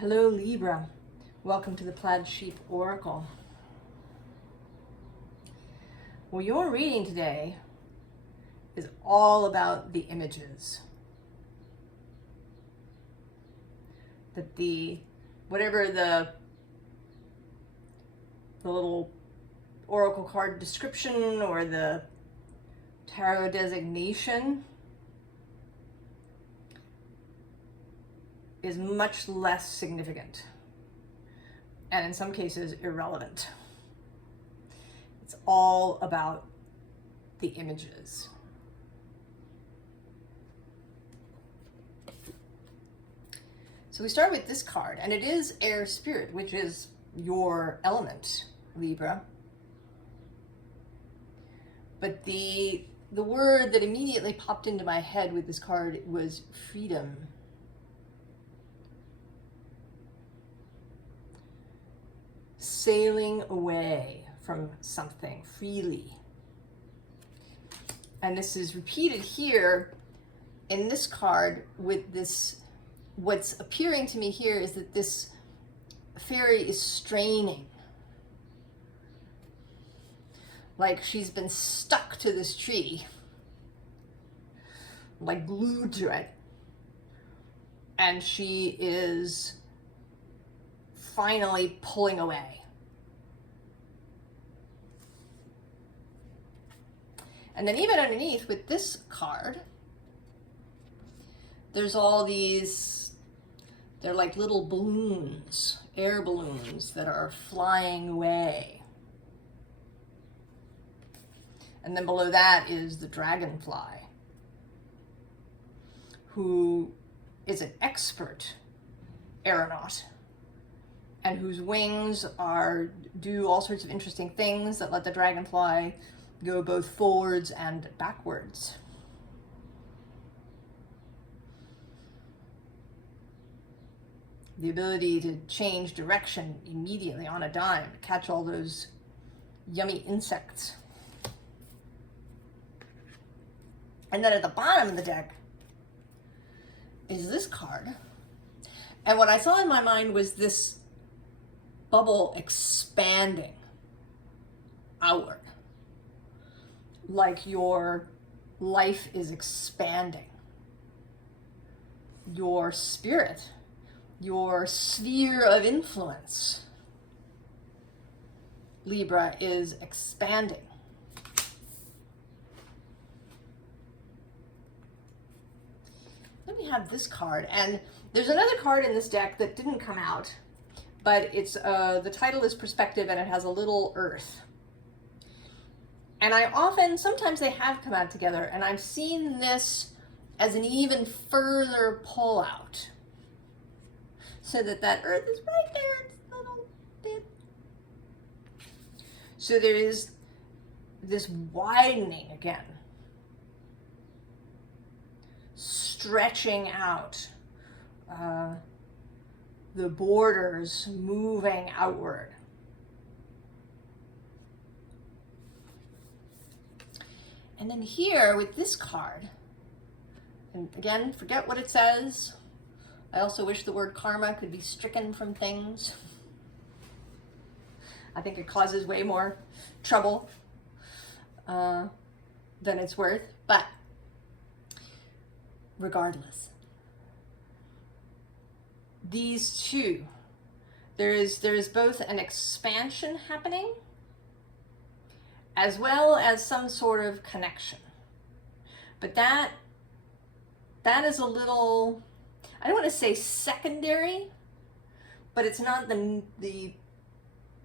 Hello Libra, welcome to the Plaid Sheep Oracle. Well, your reading today is all about the images. That whatever the little oracle card description or the tarot designation is much less significant and in some cases irrelevant. It's all about the images. So we start with this card, and it is Air Spirit, which is your element, Libra. But the word that immediately popped into my head with this card was freedom. Sailing away from something freely. And this is repeated here in this card with this, what's appearing to me here is that this fairy is straining. Like she's been stuck to this tree, like glued to it. And she is finally pulling away. And then even underneath with this card, there's all these, they're like little balloons, air balloons that are flying away. And then below that is the dragonfly, who is an expert aeronaut and whose wings do all sorts of interesting things that let the dragonfly go both forwards and backwards. The ability to change direction immediately on a dime, to catch all those yummy insects. And then at the bottom of the deck is this card. And what I saw in my mind was this bubble expanding outward. Like your life is expanding. Your spirit, your sphere of influence, Libra, is expanding. Then we have this card, and there's another card in this deck that didn't come out, but it's the title is Perspective, and it has a little earth. And sometimes they have come out together, and I've seen this as an even further pull out. So that earth is right there, it's a little bit. So there is this widening again. Stretching out. The borders moving outward. And then here with this card, and again, forget what it says. I also wish the word karma could be stricken from things. I think it causes way more trouble than it's worth, but regardless. These two, there is both an expansion happening as well as some sort of connection. But that is a little, I don't want to say secondary, but it's not the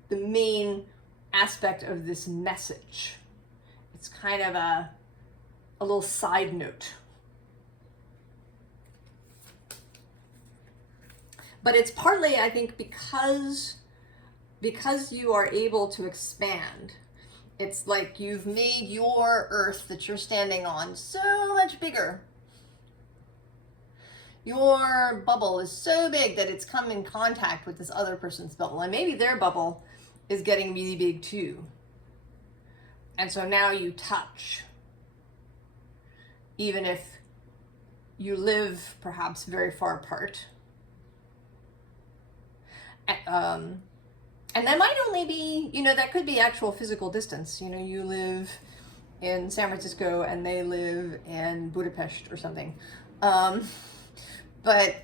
main aspect of this message. It's kind of a little side note. But it's partly, I think, because you are able to expand. It's like you've made your earth that you're standing on so much bigger. Your bubble is so big that it's come in contact with this other person's bubble. And maybe their bubble is getting really big too. And so now you touch. Even if you live perhaps very far apart. And that might only be, you know, that could be actual physical distance. You know, you live in San Francisco and they live in Budapest or something. But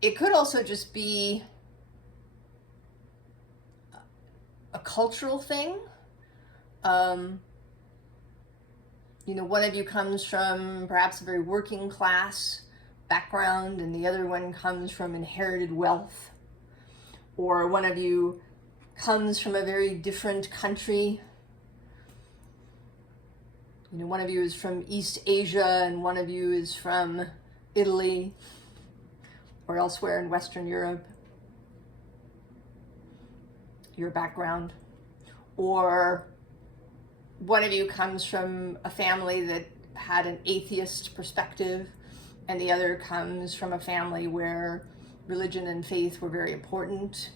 it could also just be a cultural thing. You know, one of you comes from perhaps a very working class background and the other one comes from inherited wealth. Or one of you comes from a very different country. You know, one of you is from East Asia and one of you is from Italy or elsewhere in Western Europe. Your background. Or one of you comes from a family that had an atheist perspective and the other comes from a family where religion and faith were very important.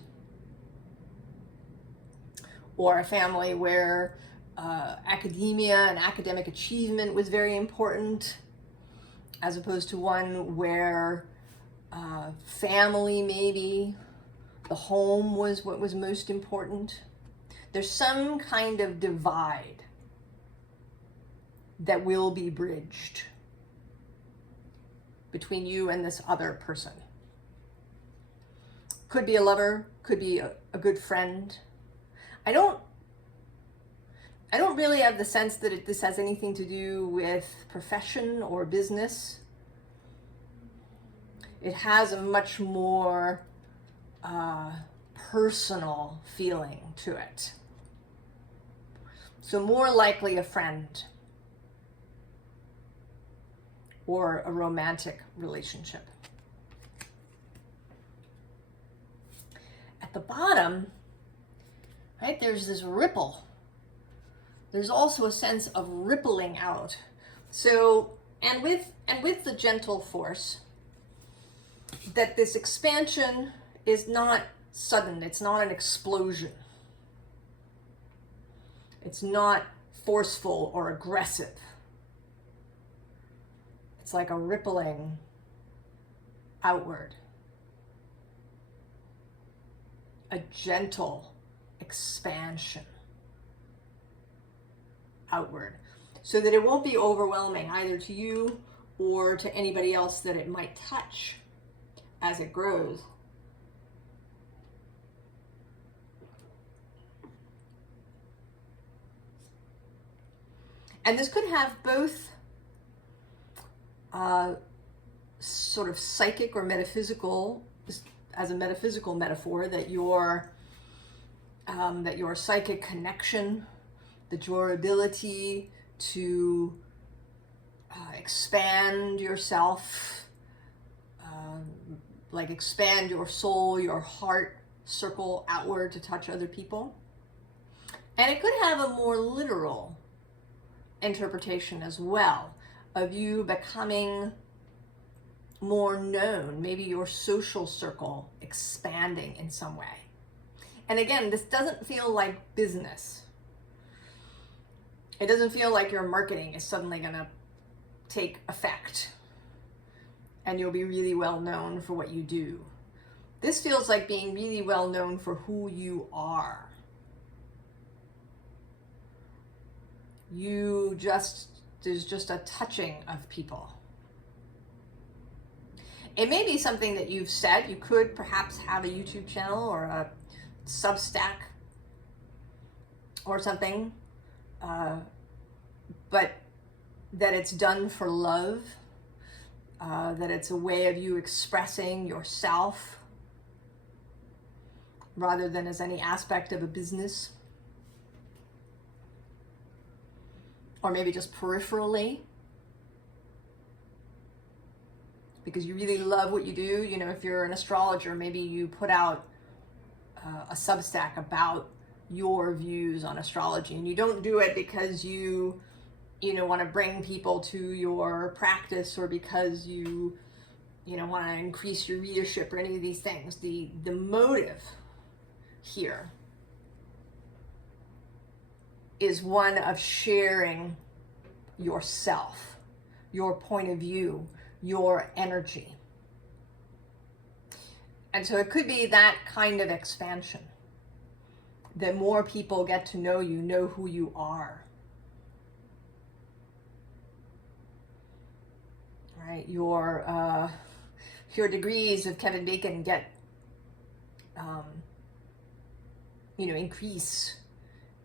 Or a family where academia and academic achievement was very important, as opposed to one where family, maybe, the home was what was most important. There's some kind of divide that will be bridged between you and this other person. Could be a lover, could be a good friend. I don't really have the sense that this has anything to do with profession or business. It has a much more personal feeling to it. So more likely a friend or a romantic relationship. At the bottom, right, there's this ripple. There's also a sense of rippling out. So, and with the gentle force, that this expansion is not sudden. It's not an explosion. It's not forceful or aggressive. It's like a rippling outward. A gentle expansion outward, so that it won't be overwhelming either to you or to anybody else that it might touch as it grows. And this could have both sort of psychic or metaphysical, as a metaphysical metaphor, that your psychic connection, that your ability to expand yourself, like expand your soul, your heart circle outward to touch other people. And it could have a more literal interpretation as well, of you becoming more known, maybe your social circle expanding in some way. And again, this doesn't feel like business. It doesn't feel like your marketing is suddenly going to take effect and you'll be really well known for what you do. This feels like being really well known for who you are. There's just a touching of people. It may be something that you've said. You could perhaps have a YouTube channel or a Substack or something, but that it's done for love, that it's a way of you expressing yourself rather than as any aspect of a business, or maybe just peripherally, because you really love what you do. You know, if you're an astrologer, maybe you put out a Substack about your views on astrology, and you don't do it because you want to bring people to your practice, or because you want to increase your readership, or any of these things. The motive here is one of sharing yourself, your point of view, your energy. And so it could be that kind of expansion. That more people get to know you, know who you are. Right? Your degrees of Kevin Bacon get, increase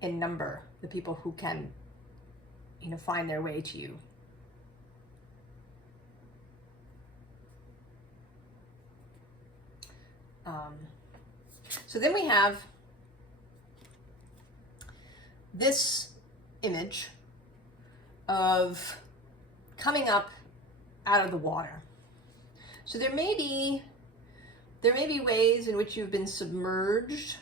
in number. The people who can, find their way to you. So then we have this image of coming up out of the water. So there may be ways in which you've been submerged.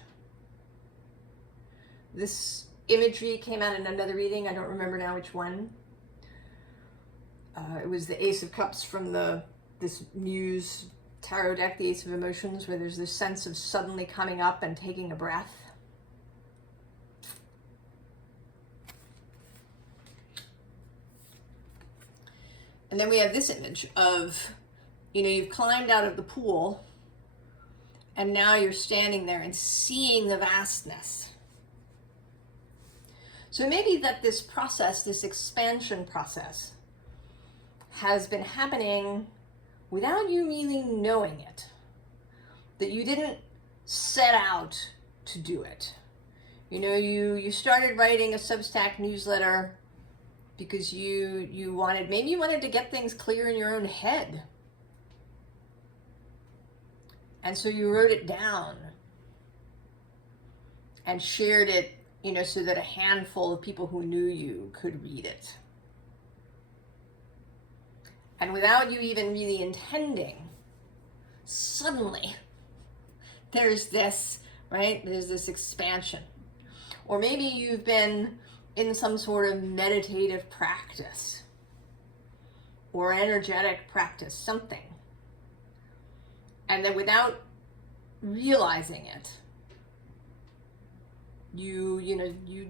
This imagery came out in another reading. I don't remember now which one. It was the Ace of Cups from this Muse Tarot deck, the Ace of Emotions, where there's this sense of suddenly coming up and taking a breath. And then we have this image of, you've climbed out of the pool and now you're standing there and seeing the vastness. So maybe that this process, this expansion process, has been happening without you really knowing it. That you didn't set out to do it. You started writing a Substack newsletter because you wanted to get things clear in your own head. And so you wrote it down and shared it, so that a handful of people who knew you could read it. And without you even really intending, suddenly there's this, right? There's this expansion. Or maybe you've been in some sort of meditative practice or energetic practice, something. And then without realizing it, you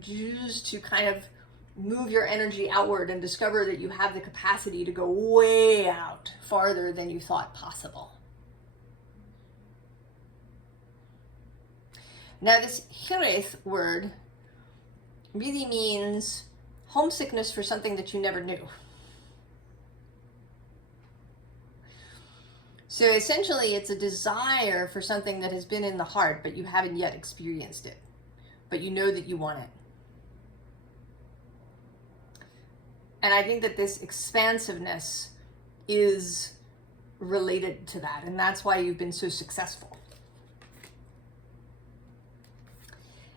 choose to kind of move your energy outward and discover that you have the capacity to go way out, farther than you thought possible. Now this hireth word really means homesickness for something that you never knew. So essentially it's a desire for something that has been in the heart, but you haven't yet experienced it. But you know that you want it. And I think that this expansiveness is related to that, and that's why you've been so successful.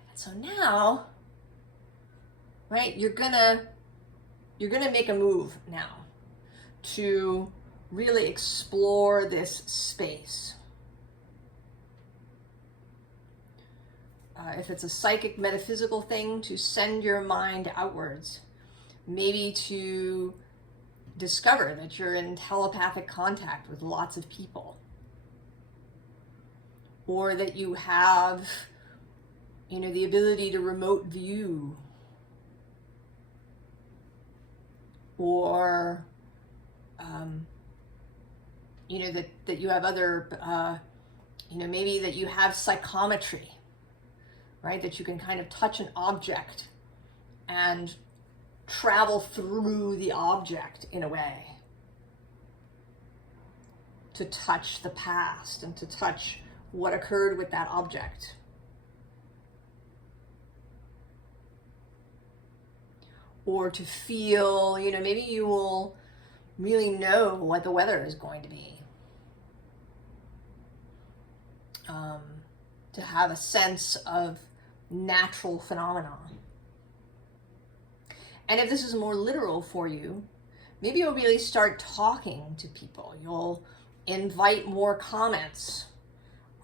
And so now, right, you're gonna make a move now to really explore this space. If it's a psychic metaphysical thing, to send your mind outwards, maybe to discover that you're in telepathic contact with lots of people, or that you have, the ability to remote view, or that you have other, maybe that you have psychometry, right? That you can kind of touch an object and travel through the object in a way, to touch the past and to touch what occurred with that object. Or to feel, maybe you will really know what the weather is going to be. To have a sense of natural phenomena. And if this is more literal for you, maybe you'll really start talking to people. You'll invite more comments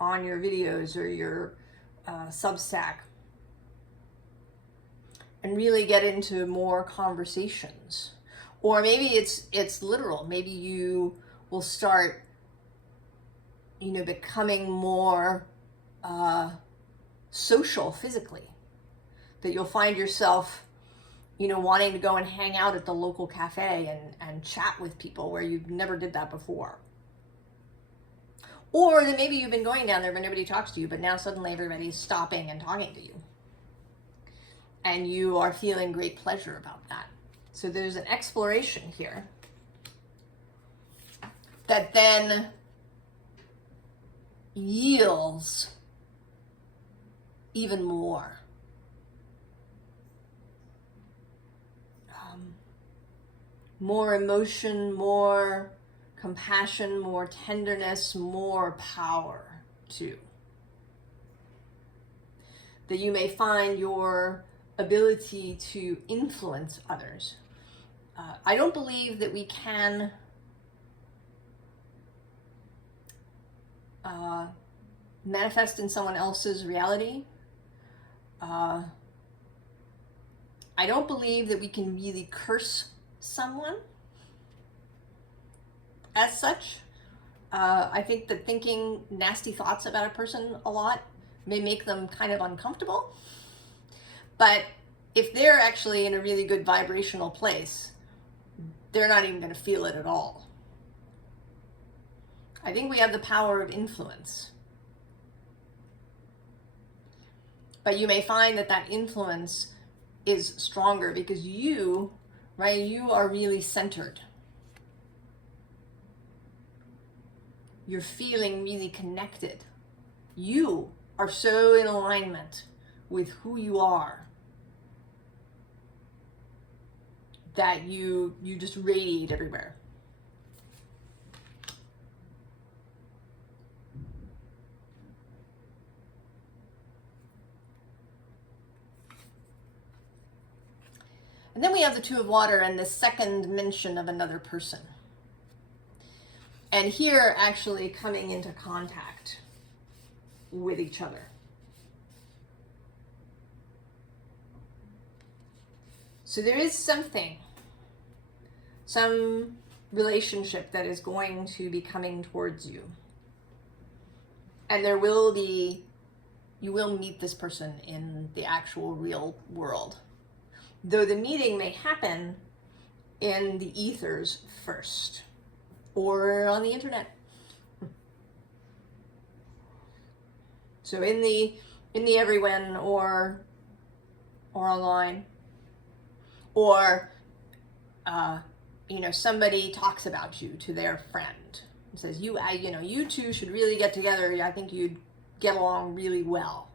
on your videos or your Substack, and really get into more conversations. Or maybe it's literal. Maybe you will start, becoming more social physically. That you'll find yourself, wanting to go and hang out at the local cafe and chat with people where you never did that before. Or that maybe you've been going down there but nobody talks to you, but now suddenly everybody's stopping and talking to you. And you are feeling great pleasure about that. So there's an exploration here that then yields even more. More emotion, more compassion, more tenderness, more power too. That you may find your ability to influence others. I don't believe that we can manifest in someone else's reality. I don't believe that we can really curse someone as such. I think that thinking nasty thoughts about a person a lot may make them kind of uncomfortable. But if they're actually in a really good vibrational place, they're not even going to feel it at all. I think we have the power of influence. But you may find that that influence is stronger because you, right, you are really centered. You're feeling really connected. You are so in alignment with who you are that you just radiate everywhere. And then we have the Two of Water and the second mention of another person. And here actually coming into contact with each other. So there is something, some relationship that is going to be coming towards you. And there will be, you will meet this person in the actual real world. Though the meeting may happen in the ethers first, or on the internet. So in the everyone, or online, or somebody talks about you to their friend and says, you two should really get together. I think you'd get along really well.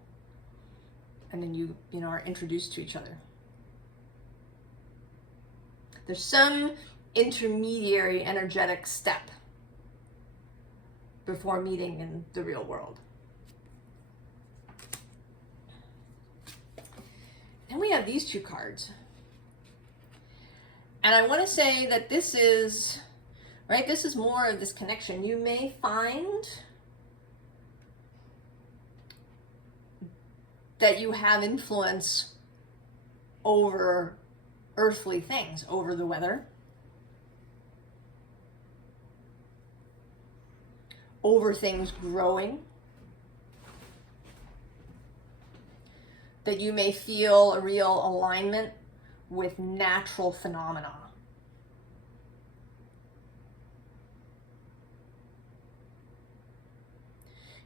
And then you are introduced to each other. There's some intermediary energetic step before meeting in the real world. Then we have these two cards. And I want to say that this is, right, this is more of this connection. You may find that you have influence over earthly things, over the weather, over things growing, that you may feel a real alignment with natural phenomena.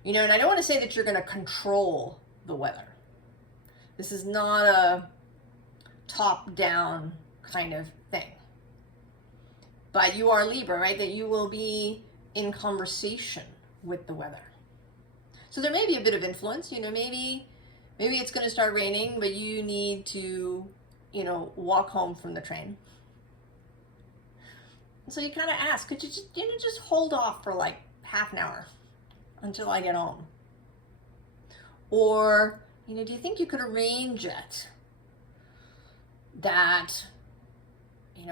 And I don't want to say that you're going to control the weather. This is not a top-down kind of thing. But you are Libra, right? That you will be in conversation with the weather. So there may be a bit of influence. Maybe it's going to start raining, but you need to, walk home from the train. So you kind of ask, could you just hold off for like half an hour until I get home? Or, do you think you could arrange it that,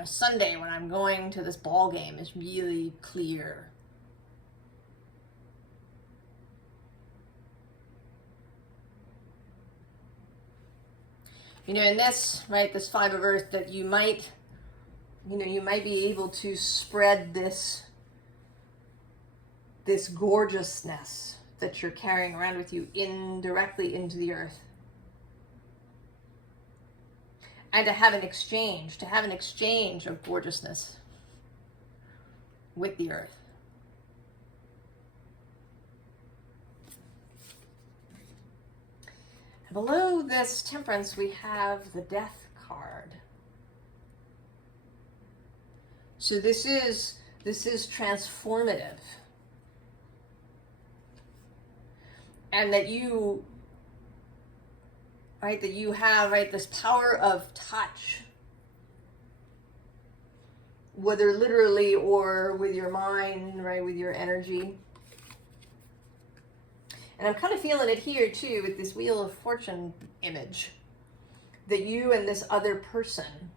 Sunday when I'm going to this ball game is really clear? In this, right, this Five of Earth, that you might be able to spread this gorgeousness that you're carrying around with you indirectly into the earth. And to have an exchange of gorgeousness with the earth. Below this Temperance, we have the Death card. So this is transformative. And that you, right, that you have, right, this power of touch, whether literally or with your mind, right, with your energy. And I'm kind of feeling it here too with this Wheel of Fortune image, that you and this other person,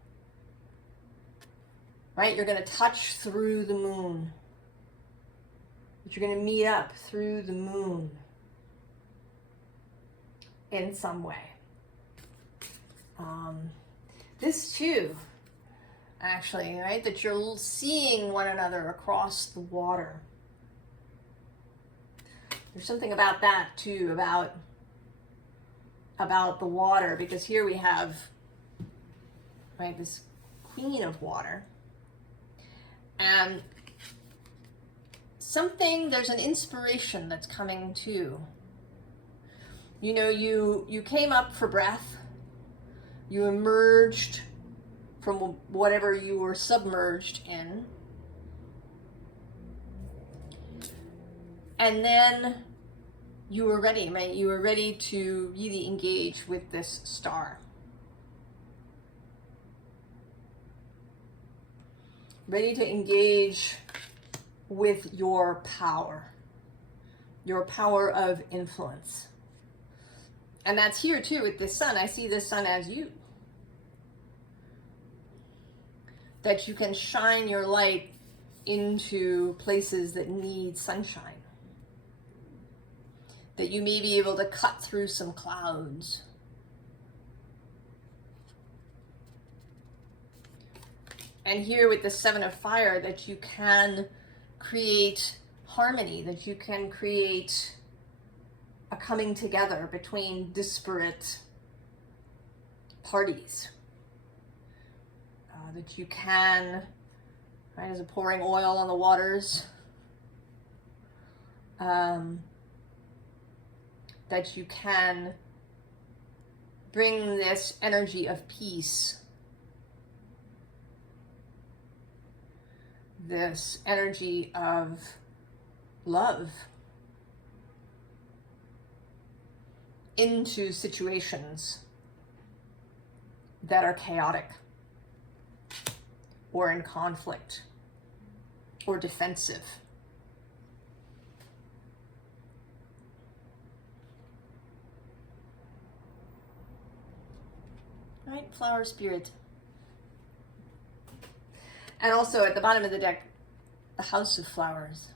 right, you're going to touch through the moon, that you're going to meet up through the moon in some way. This too, actually, right, that you're seeing one another across the water. There's something about that too, about the water, because here we have, right, this Queen of Water. And there's an inspiration that's coming too. You know, you came up for breath, you emerged from whatever you were submerged in, and then you were ready, right? You were ready to really engage with this star. Ready to engage with your power of influence. And that's here too with this sun. I see this sun as you. That you can shine your light into places that need sunshine. That you may be able to cut through some clouds. And here with the Seven of Fire, that you can create harmony, that you can create a coming together between disparate parties. That you can, right, as a pouring oil on the waters, that you can bring this energy of peace, this energy of love into situations that are chaotic or in conflict or defensive. Right, Flower Spirit. And also at the bottom of the deck, the House of Flowers.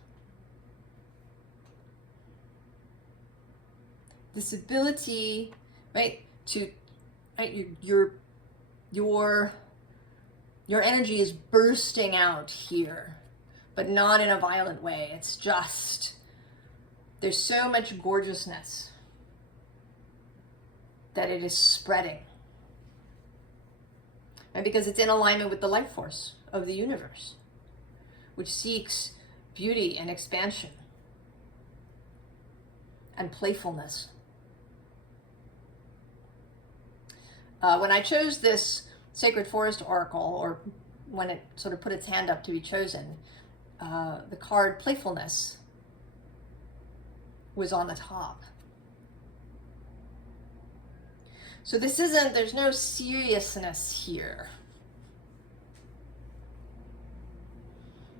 This ability, right, to, right, your energy is bursting out here, but not in a violent way. It's just, there's so much gorgeousness that it is spreading. And because it's in alignment with the life force of the universe, which seeks beauty and expansion and playfulness. When I chose this Sacred Forest Oracle, or when it sort of put its hand up to be chosen, the card Playfulness was on the top. So there's no seriousness here.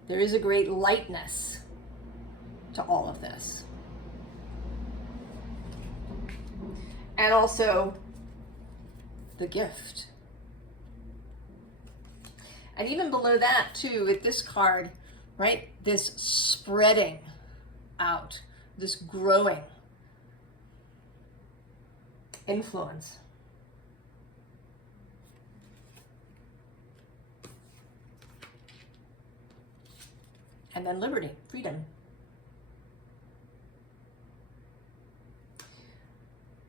There is a great lightness to all of this. And also the gift. And even below that too, with this card, right, this spreading out, this growing influence. And then liberty, freedom.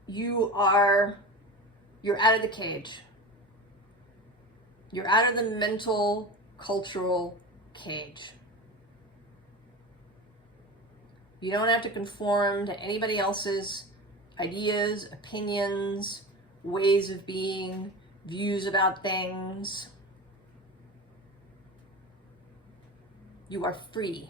You're out of the cage. You're out of the mental, cultural cage. You don't have to conform to anybody else's ideas, opinions, ways of being, views about things. You are free.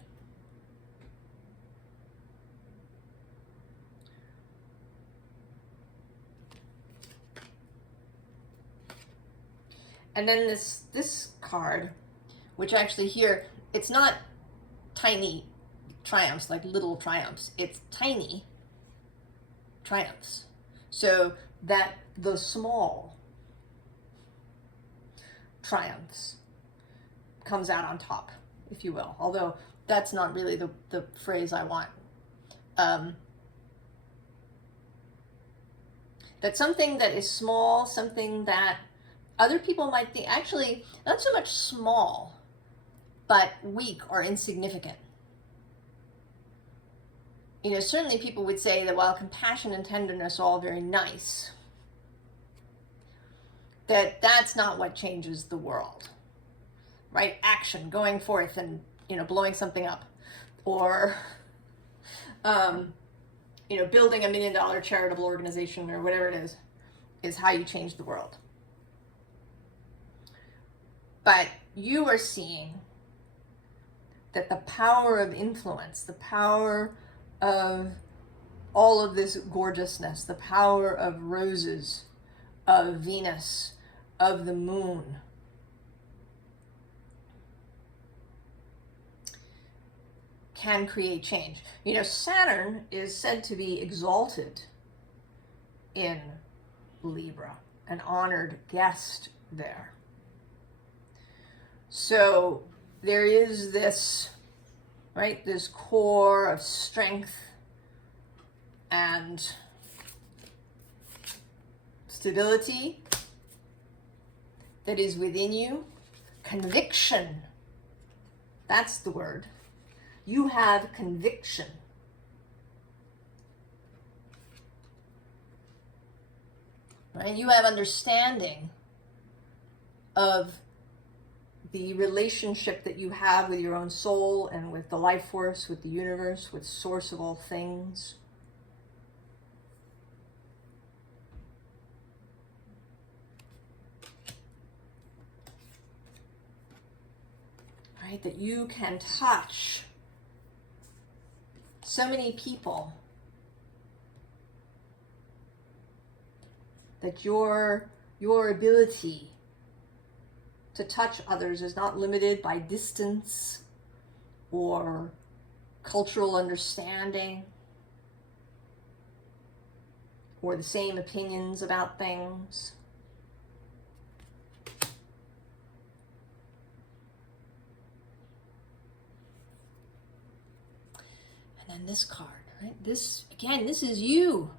And then this card, which actually here, it's not tiny triumphs, like little triumphs. It's tiny triumphs. So that the small triumphs comes out on top, if you will. Although that's not really the phrase I want. That something that is small, something that other people might think, actually, not so much small, but weak or insignificant. You know, certainly people would say that while compassion and tenderness are all very nice, that's not what changes the world, right? Action, going forth and, you know, blowing something up, or, you know, building $1 million charitable organization or whatever it is how you change the world. But you are seeing that the power of influence, the power of all of this gorgeousness, the power of roses, of Venus, of the moon, can create change. You know, Saturn is said to be exalted in Libra, an honored guest there. So there is this, right, this core of strength and stability that is within you. Conviction, that's the word. You have conviction. Right? You have understanding of the relationship that you have with your own soul and with the life force, with the universe, with source of all things. Right? That you can touch so many people, that your ability to touch others is not limited by distance or cultural understanding or the same opinions about things. And then this card, right? This, again, this is you.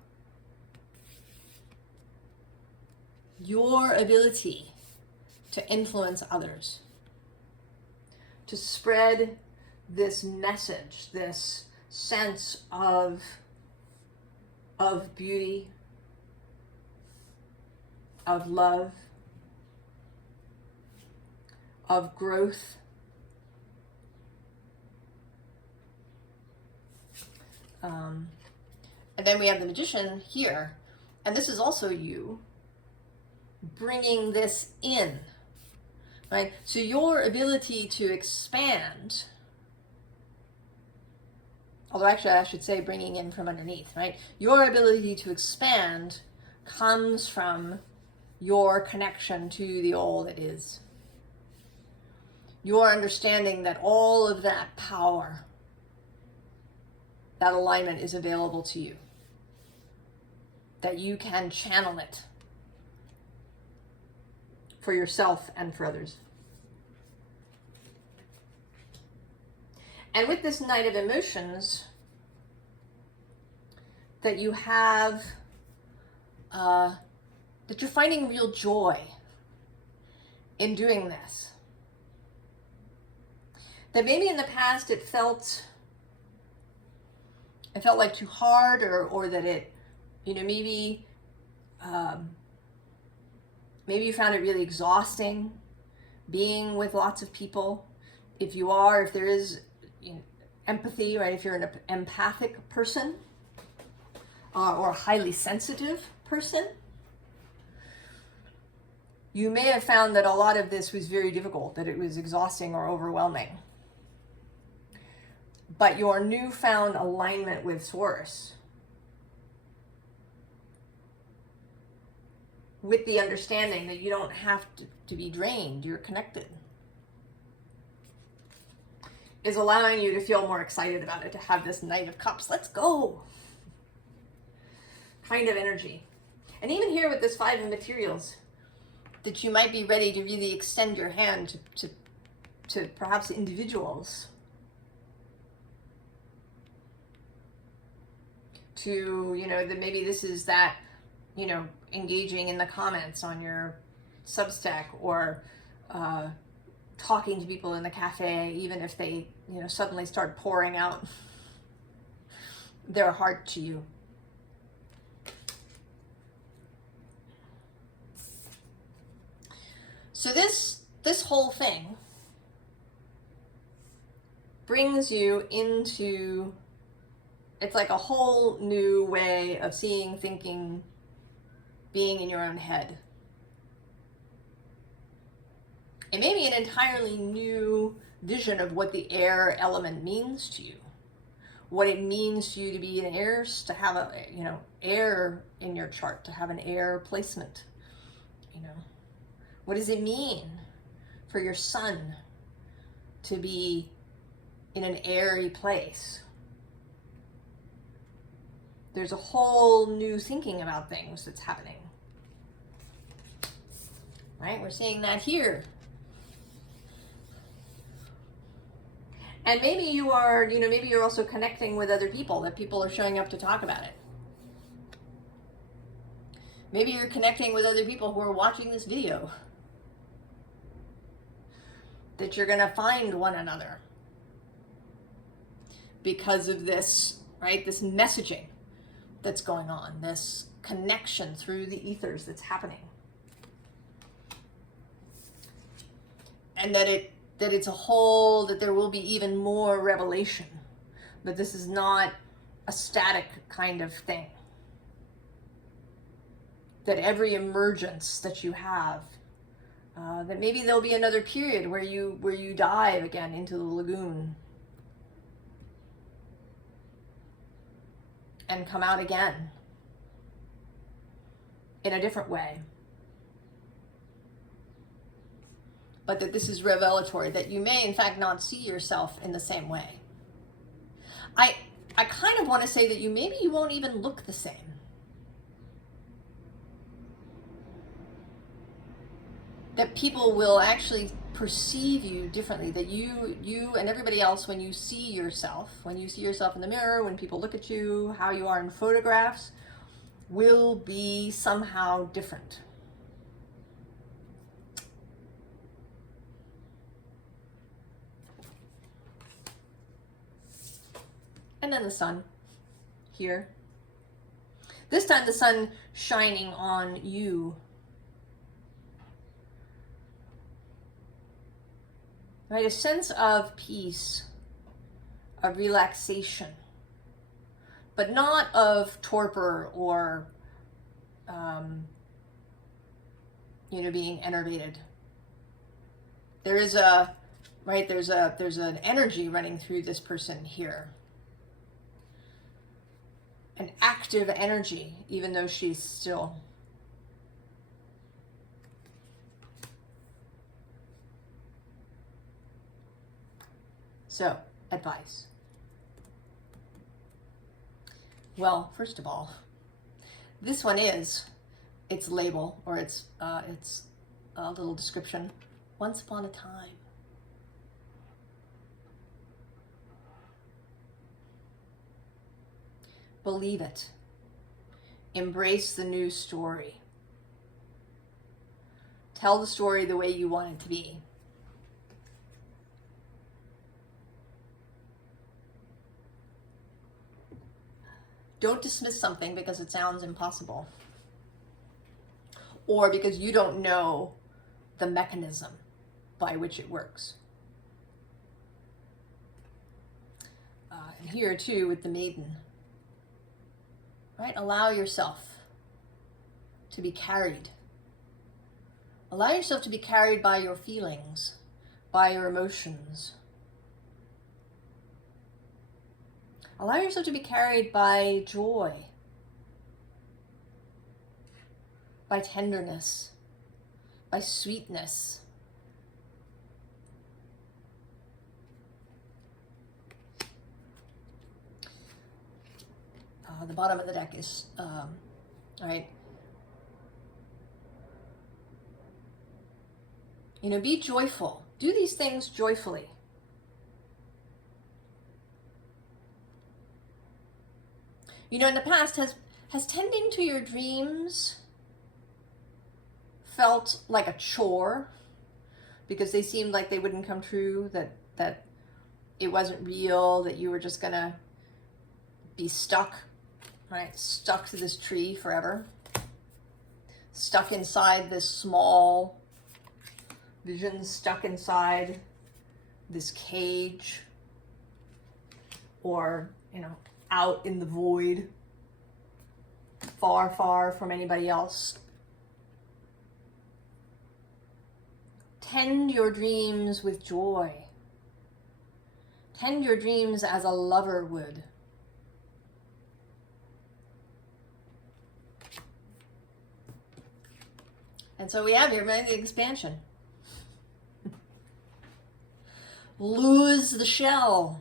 Your ability to influence others, to spread this message, this sense of beauty, of love, of growth. And then we have the Magician here, and this is also you bringing this in. Right? So your ability to expand, although actually I should say bringing in from underneath, right? Your ability to expand comes from your connection to the all that is. Your understanding that all of that power, that alignment is available to you. That you can channel it for yourself and for others. And with this Knight of Emotions, that you have, that you're finding real joy in doing this. That maybe in the past it felt like too hard, or that it, you know, maybe you found it really exhausting being with lots of people. If there is, you know, empathy, right? If you're an empathic person, or a highly sensitive person, you may have found that a lot of this was very difficult, that it was exhausting or overwhelming. But your newfound alignment with Source, with the understanding that you don't have to be drained, you're connected, is allowing you to feel more excited about it, to have this Knight of Cups, let's go, kind of energy. And even here with this Five of Materials, that you might be ready to really extend your hand to perhaps individuals, to, you know, that maybe this is that, you know, engaging in the comments on your Substack, or talking to people in the cafe, even if they, you know, suddenly start pouring out their heart to you. So this whole thing brings you into, it's like a whole new way of seeing, thinking, being in your own head. It may be an entirely new vision of what the air element means to you, what it means to you to be an air, to have a, you know, air in your chart, to have an air placement. You know, what does it mean for your sun to be in an airy place? There's a whole new thinking about things that's happening, right? We're seeing that here. And maybe you are, you know, maybe you're also connecting with other people, that people are showing up to talk about it. Maybe you're connecting with other people who are watching this video, that you're going to find one another because of this, right? This messaging that's going on, this connection through the ethers that's happening. And that it's a whole, that there will be even more revelation, but this is not a static kind of thing. That every emergence that you have, that maybe there'll be another period where you dive again into the lagoon and come out again in a different way. But that this is revelatory, that you may in fact not see yourself in the same way. I kind of want to say that maybe you won't even look the same. That people will actually perceive you differently, that you and everybody else, when you see yourself in the mirror, when people look at you, how you are in photographs, will be somehow different. And then the sun here. This time the sun shining on you. Right, a sense of peace, of relaxation, but not of torpor or, you know, being enervated. There is a, right, there's an energy running through this person here. An active energy, even though she's still. So, advice. Well, first of all, this one is its label, or its a little description. Once upon a time. Believe it. Embrace the new story. Tell the story the way you want it to be. Don't dismiss something because it sounds impossible, or because you don't know the mechanism by which it works. And here too with the maiden, right? Allow yourself to be carried. Allow yourself to be carried by your feelings, by your emotions. Allow yourself to be carried by joy, by tenderness, by sweetness. The bottom of the deck is, right? You know, be joyful. Do these things joyfully. You know, in the past, has tending to your dreams felt like a chore because they seemed like they wouldn't come true, that it wasn't real, that you were just gonna be stuck, right? Stuck to this tree forever. Stuck inside this small vision, stuck inside this cage, or, you know, out in the void, far, far from anybody else. Tend your dreams with joy. Tend your dreams as a lover would. And so we have here, right, the expansion. Lose the shell.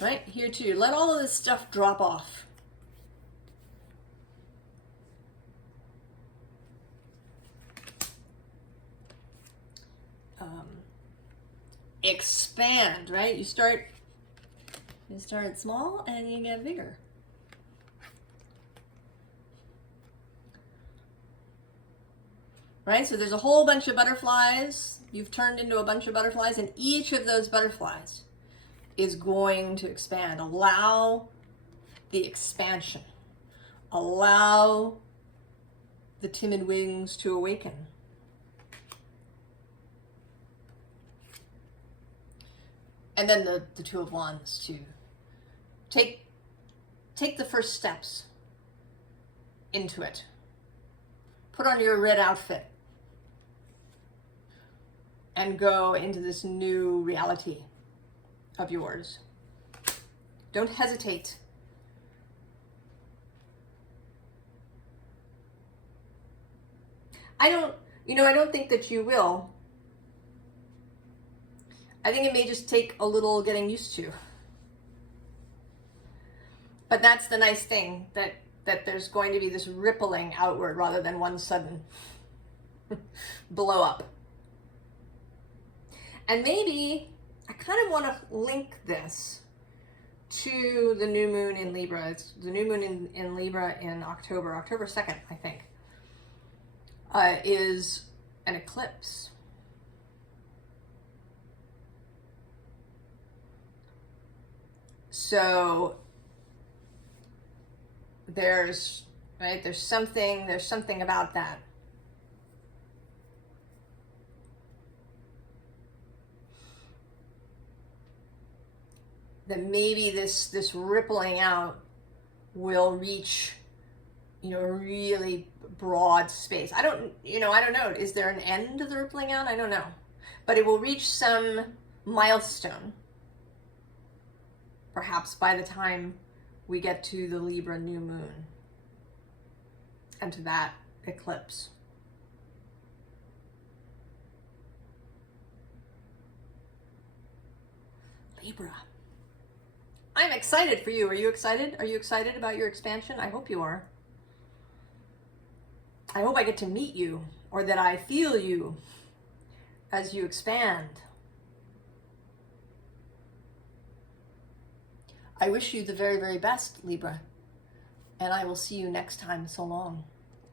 Right, here too. Let all of this stuff drop off. Expand, right? You start small and you get bigger. Right, so there's a whole bunch of butterflies. You've turned into a bunch of butterflies, and each of those butterflies is going to expand. Allow the expansion. Allow the timid wings to awaken. And then the Two of Wands to take the first steps into it. Put on your red outfit and go into this new reality of yours. Don't hesitate. I don't think that you will. I think it may just take a little getting used to. But that's the nice thing, that there's going to be this rippling outward rather than one sudden blow up. And maybe I kind of want to link this to the new moon in Libra. It's the new moon in Libra in October 2nd, I think, is an eclipse. So there's something about that. That maybe this rippling out will reach, you know, a really broad space. I don't know. Is there an end to the rippling out? I don't know. But it will reach some milestone. Perhaps by the time we get to the Libra new moon and to that eclipse. Libra. I'm excited for you. Are you excited? Are you excited about your expansion? I hope you are. I hope I get to meet you, or that I feel you as you expand. I wish you the very, very best, Libra, and I will see you next time. So long.